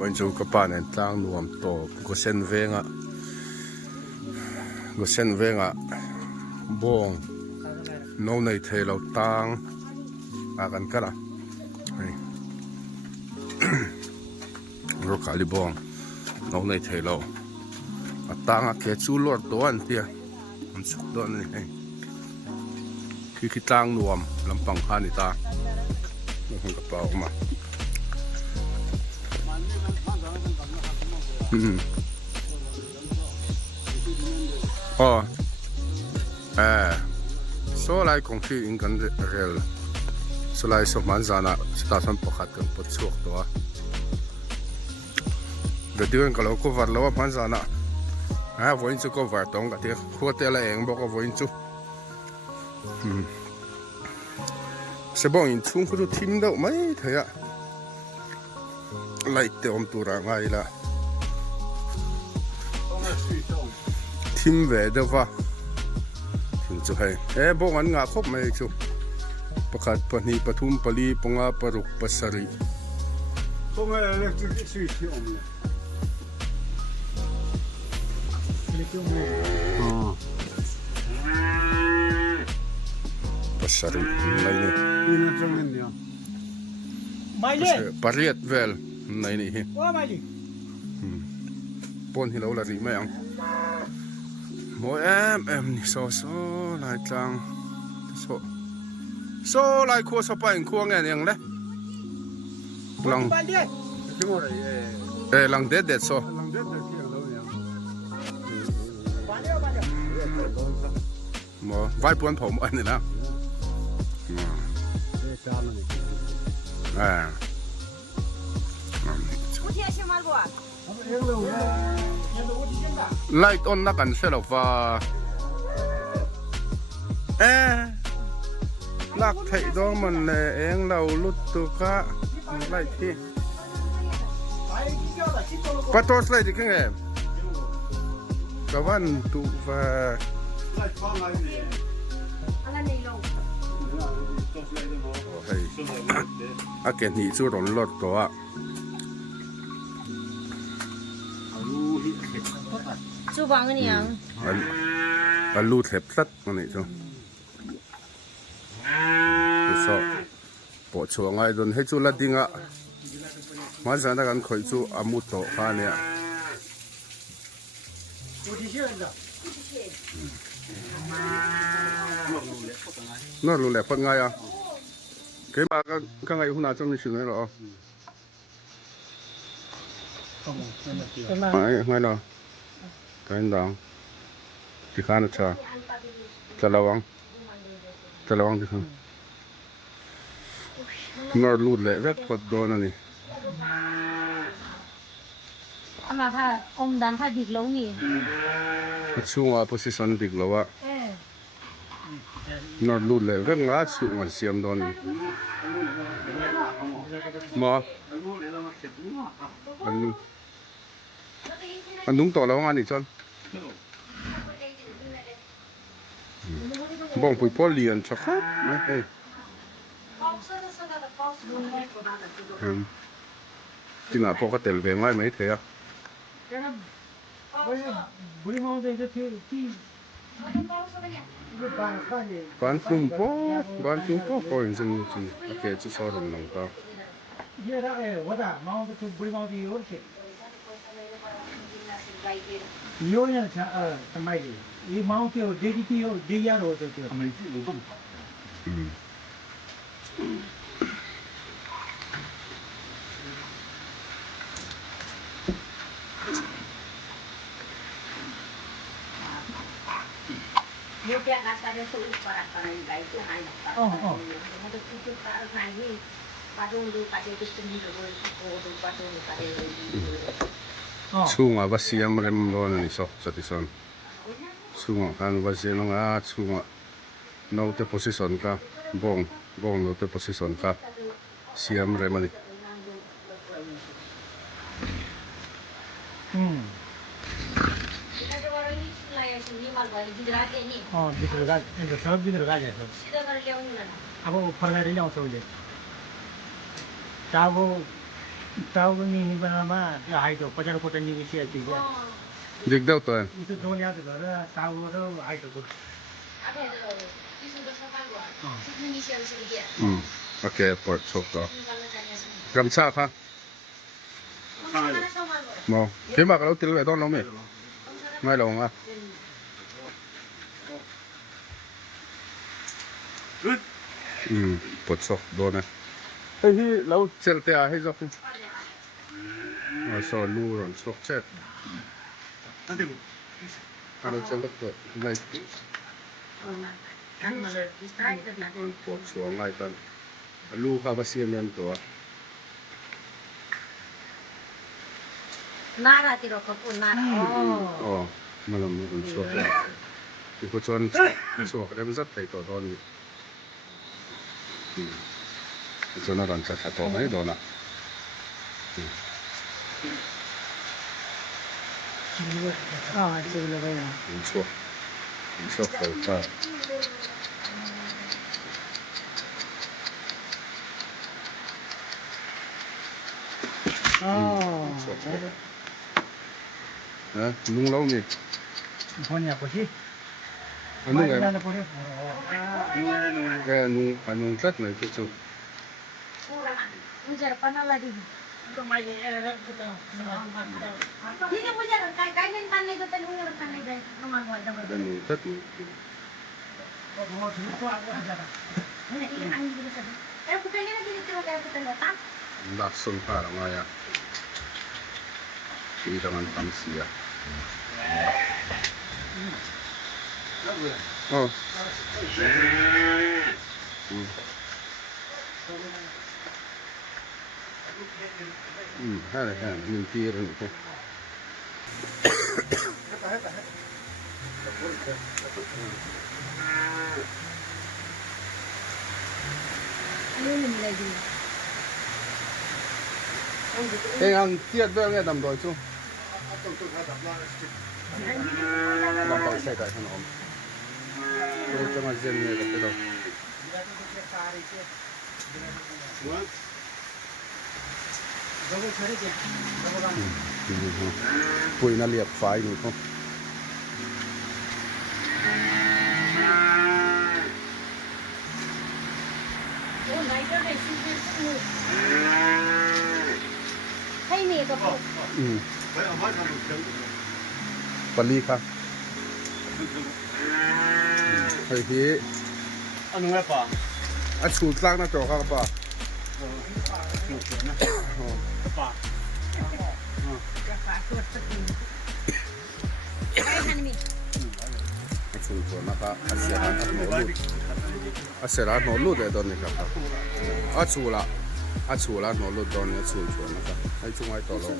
วันจูกป้าเนี่ยตั้งนวมโตก็เส้นเวงอ่ะบงโน่นในเทเราตั้งอากันกันอ่ะรถขาลิบงโน่นในเทเราตั้งอ่ะแค่ชูรถตัวอันเดียมันสุดตัวนี่คือตั้งนวมลำปังพานิตามันกระเป๋าออกมาโซไลของที่อินกันเรลโซไลสมันจานะสตาร์ทประคัดกันปวดช่วงตัวเดี๋ยวเดือนก็เราก็วัดแล้วว่ามันจานะวันจุก็วัดตรงกับที่ขวดเตลเองบอกว่าวันจุเสบอินชุ่มก็ดูทิมเด้อไม่เถอะไล่เตะอมตัวร่างไงล่ะทิมเวเดว่าถึงจะให้บอกงั้นงาครบไหมจุประคัดปนีปทุมปลีปงาปรุกปัสรีปงาเล็กจุดสุดที่อมเลยเล็กจุดปัสรีอะไรเนี่ยนี่ตรงนี้เนี่ยไม่เลยปารีสเวลไหนนี่ว่าไม่เลยปนที่เราละรีไม่ยังโมเอ็มนี่โซลายจังโซลายคัวสปายคัวเงี้ยยังเลยลังลังเด็ดโซโมไว้ปวนผมอันนี้นะไล่ต้นนักกันเสร็จแล้วว่าลักไถ่ดอมันเลยเองเราลุดตุกะไล่ที่ปัตโต้ไล่ที่ไหนกวันตุว่าอาเกนี่สู้ร้อนรถตัวชูฟังกันยังอันลูดเห็บสัดมันนี่จ้ะso ปวดช่วงไอ้โดนให้จูละดิ้งอ่ะมาจากนั้นกันคอยจูอามุโตะข้าเนี่ยน่ารู้แหละคนไงอ่ะเกี่ยมาข้างไงหุ่นอาจจะไม่ถึงเลยหรอไงเนาะกันดังที่ข้านะจะระวังที่ข้างนอรูดเลยแวกปวดโดนนี่อามาค่ะอมดันค่ะดิกลงนี่ช่วงว่า position ดิกแล้วว่านอรูดเลยแวกงาสูงมันเสียมโดนมาอันนุ่งต่อแล้วงานอีกจนบ้องปุยพ่อเรียนชักครับไม่จริงอ่ะพวกก็เตลเวงไว้ไหมเถอะการจุ่มพ่อจริงโอเคจะสอนน้องตาโยนเนี่ยทำไมดิอีมองเที่ยวเด็กที่ยวเดียร์โรดเที่ยวทำไมที่รู้บ้างYo que hasta de su para el baile de año. No te puedo para ahí. Para un para que esté ni lo o para un para el ช่วงว่าเสียมเริ่มร้อนนี่สติสันช่วงการว่าเสียงอ่ะช่วงเราเตะ position ก็บ้องเราเตะ position ก็เสียมเริ่มนี่Bitrogat, itu sebab bitrogat ya. Aku pernah lihat soalnya. Tahu Tahu ni mana ya itu pacar kota ni mesti ada dia. Dik daw to. Itu dunia tu ada tahu tu itu tu. Okay, port sok to. Gamsa ka. Mo. Ke ma ka lo til ve don lo me. Ngai lo nga. Port sok do na. Hey hi lo sel te a he sok. So lu ron sok chet. Ano sel to. Ngai. Port so ngai tan. Lu ka ba siam yan to. Nara tiro ko po nara. Oh, malam so. Iko chon so ka dem zat tai to don. Ito na ron sa to ngai do na. Itu lebih ya. So. So ka. Nung lau ni. Punya apa sih? Anu kan? Mana punya? Nung tat na ito. Mujar panah lagi. Kemarin era kita. Hindi mujar kainin tanay ko tan mujar tanay dai. Naman wala ba. Nung tat. Oh, itu aku aja. Ini ang dito sa. Pero ko kaya na dito kaya ko tan ta. Lasun para ngaya. Kita man tamsia. Oh. Hada mintir itu. Ano yung lagi? Ang tiat ba nga dam doy chu. Dam pa sai dai hono. Pero chama zen ne ka pero. Pui na liap fai ni ko. Oh, my God, I see this move. Hay ni ito po. Pali ka. Hey hi. Ano nga pa? At school lang na to ka pa. Pa. Kaya na ni. At school ko naka asera at nolu. Asera nolu de don ni ka. At school nolu don ni school ko naka. Ai chung ai to lo.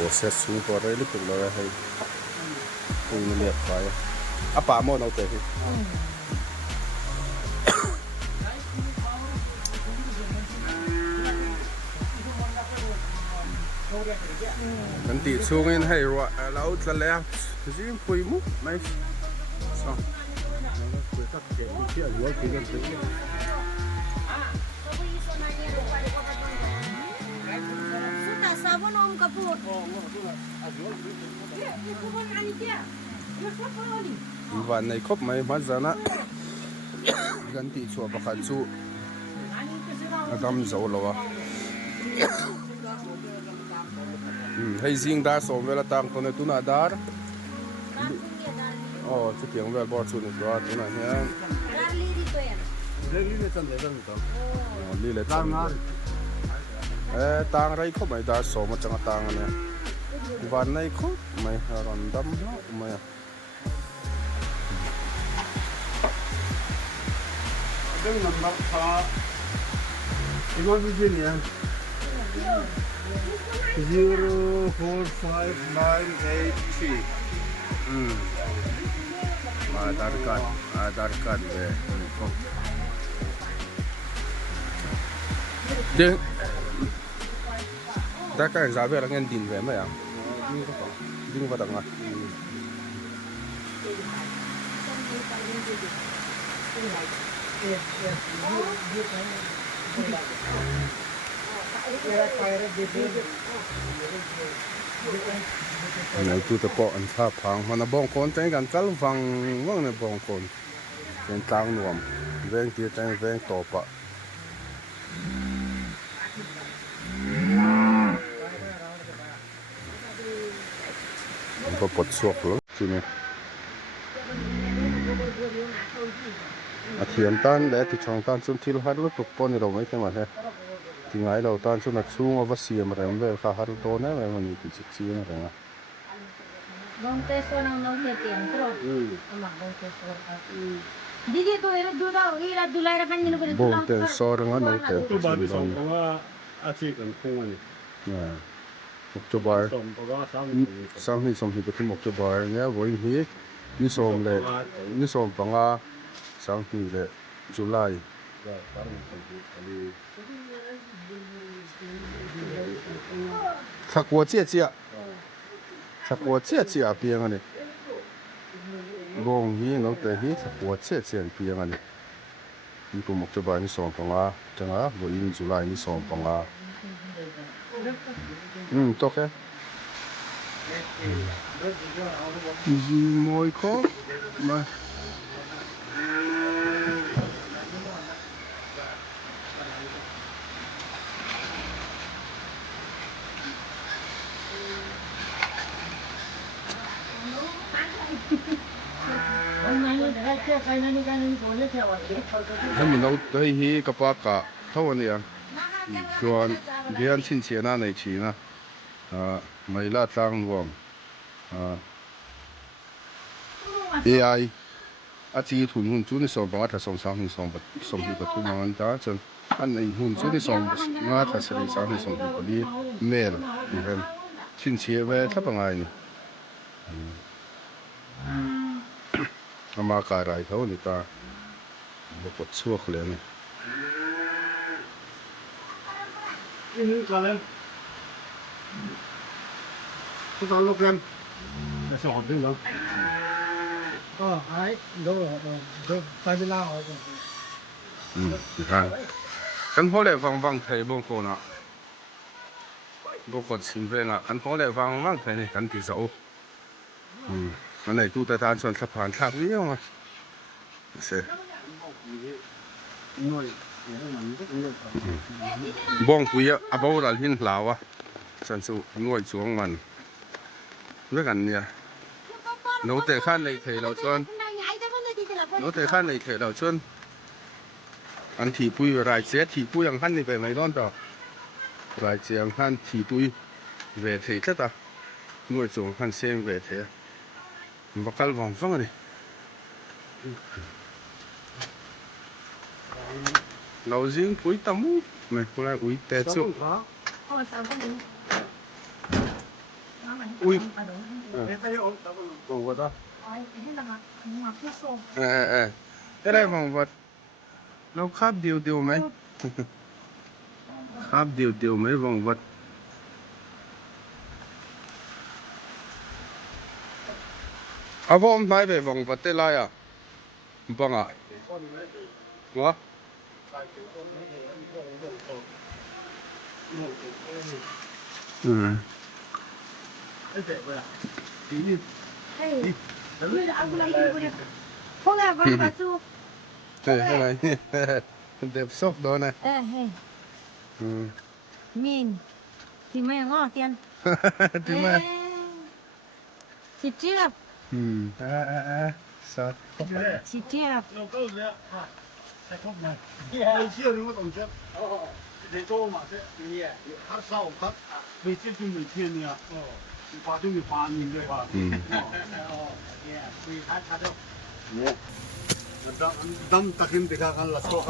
Proses sung ko rin ito lo hay kung niliap kaya apa mo na ito nanti sungin hay laut la lea kasi pui mo nice so Sabon om kapur. Iwan na ikop may mazana ganti chua baka chu agam zo lawa hay zing da so vela tang to ne tuna dar oh chu piang vel bor chu ne twa tuna hian Darli dito yan. Lagi ni tan de dan to. li le tang tang rai ko mai dar so ma chang tang ne iwan na ikop mai ron dam no mai Ang number pa. Ikaw Virginia. 045983. Aadhaar card de da ka zabe lang din ve ma ya ding wadanga này tu tập bộ anh tháp phẳng mà nó bong con tay gan cắt vàng văng này bong conเป็นกลางหน่วมแวงตีแต่แวงตบอ่ะมันก็ปวดสวกแล้วทีนี้อาเทียนตันและที่ช่องตันสุนทิลฮัดแล้วตุกปนเราไม่ใช่ไหมฮะที่ไงเราตันสุนัขชูงว่าเสียมาแล้วมันข้าฮัดโตนะมันมีติดชี้นะนะBong teso nang nang tetentro. Ama bong teso. Didi to era duda ira dulai ra kan ni ko bong te sorang ano te 또 많이 정보가 아직은 공원이. October 정보가 상히 somhi ko tim October nya voi hi ni som le ni som panga 상히 le July 다른 아니 sakwa chia chia sakwa chia chia piang ani bong hi no te hi sakwa chia chia piang ani ni ko October ni som panga changa voi ni July ni som panga tốt thế gì mồi khó màถ้ามันเอาได้ฮีกับปากกะเท่านี้ส่วนเรียนชิ้นเชียน่าในชีนะไม่ละตั้งรวมAI อาชีพหุ่นหุ่นจุดที่สองบางถ้าสองสามที่สองแบบสองที่ประตูมันจ้าจนอันในหุ่นจุดที่สองงาถ้าสิ่งสามที่สองที่พอดีเมลอีกแล้วชิ้นเชียไว้ถ้าเป็นไงนี่อามาการอะไรเท่านี้ตาบอกว่าชั่วเลยนี่가는 소장 로그램 그래서 어디가 ai đâu đâu tại vì lao rồi อีกครั้งกันพอเลยฟังไทยบางคนอ่ะบางคนชิมเป็นอ่ะกันพอเลยฟังไทยนี่กันที่เสาอันไหนตู้ตะทานส่วนสะพานทักวิ่งมาเสร็จบ้องคุยอ่ะอาบ่าวเราหินลาวอ่ะสันสุงวยสวงมันเรื่องกันเนี่ยโน้ตแต่ขั้นในเทเราชวนโน้ตแต่ขั้นในเทเราชวนอันที่ปุ้ยรายเสียที่ปุ้ยยังขั้นนี่ไปไม่ร้อนต่อรายเสียงขั้นที่ปุ้ยเวทีซะต่องวยสวงขั้นเสียงเวทีมันบักกัลวังฟังเลยเราจริงปุ้ยตั้มไม่ปุ้ยอุ้ยแต่สุดอุ้ยบอกว่าต่อได้บอกว่าเราคาบเดียวไหมคาบเดียวไหมบอกว่าอาผมไม่ไปบอกว่าเท่าไรอ่ะบังอ่ะวะHola, vamos a tu. เฮ้ยอะไรเด็บซอกโดนนะ Hey. Min. Thì mày ngon tiền. ที่มา Chị Chiệp. สอด Chị Chiệp. 有些人我懂得，你做嘛是，他烧他每天就每天的呀，发就有发明对吧？所以他就，当当他跟别个干了说话，